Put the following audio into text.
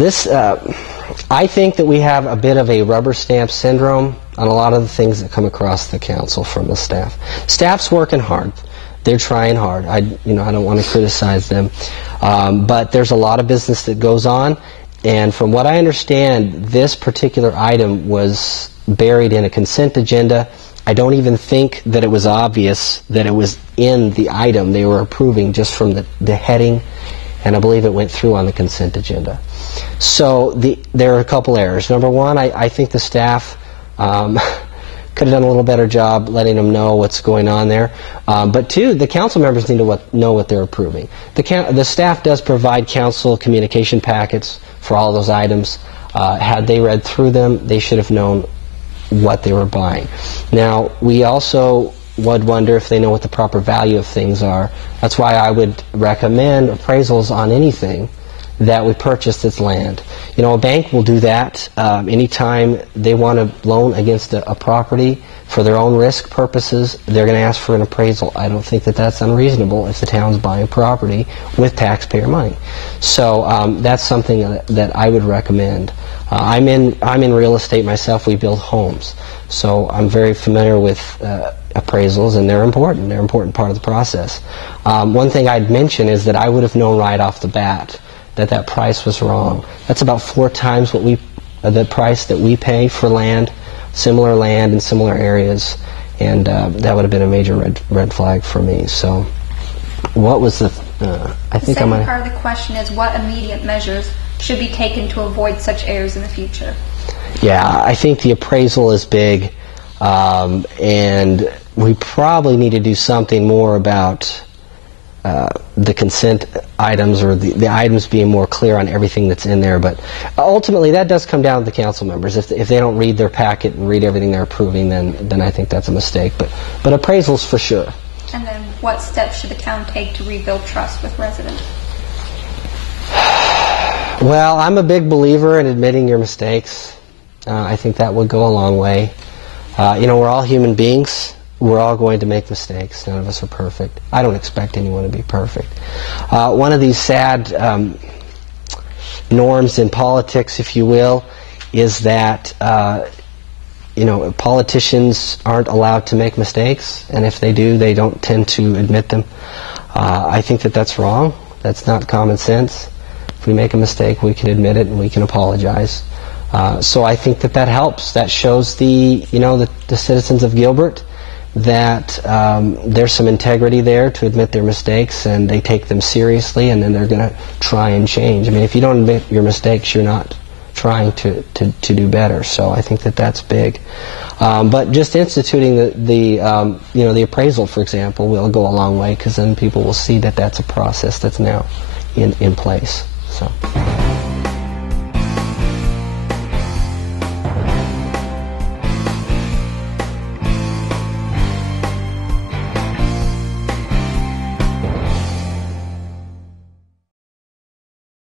This, I think that we have a bit of a rubber stamp syndrome on a lot of the things that come across the council from the staff. Staff's working hard. They're trying hard. I don't want to criticize them. But there's a lot of business that goes on, and from what I understand, this particular item was buried in a consent agenda. I don't even think that it was obvious that it was in the item they were approving just from the heading, and I believe it went through on the consent agenda. So there are a couple errors. Number one, I think the staff could have done a little better job letting them know what's going on there. But two, the council members need to know what they're approving. The staff does provide council communication packets for all those items. Had they read through them, they should have known what they were buying. Now, we also would wonder if they know what the proper value of things are. That's why I would recommend appraisals on anything that we purchase that's land. You know, a bank will do that anytime they want to loan against a property for their own risk purposes. They're going to ask for an appraisal. I don't think that that's unreasonable if the town's buying property with taxpayer money. So that's something that I would recommend. I'm in real estate myself. We build homes, so I'm very familiar with appraisals, and they're important. They're an important part of the process. One thing I'd mention is that I would have known right off the bat that price was wrong. That's about 4 times what the price that we pay for land, similar land in similar areas, and that would have been a major red flag for me. So, what was the? I think the second part of the question is, what immediate measures should be taken to avoid such errors in the future? Yeah, I think the appraisal is big, and we probably need to do something more about the consent items, or the items being more clear on everything that's in there. But ultimately, that does come down to the council members. If they don't read their packet and read everything they're approving, then I think that's a mistake. But appraisals for sure. And then, what steps should the town take to rebuild trust with residents? Well, I'm a big believer in admitting your mistakes. I think that would go a long way. We're all human beings. We're all going to make mistakes. None of us are perfect. I don't expect anyone to be perfect. One of these sad norms in politics, if you will, is that politicians aren't allowed to make mistakes, and if they do, they don't tend to admit them. I think that that's wrong. That's not common sense. If we make a mistake, we can admit it and we can apologize. So I think that helps. That shows the citizens of Gilbert that there's some integrity there to admit their mistakes, and they take them seriously, and then they're going to try and change. I mean, if you don't admit your mistakes, you're not trying to do better. So I think that that's big. But just instituting the appraisal, for example, will go a long way, because then people will see that that's a process that's now in place. So.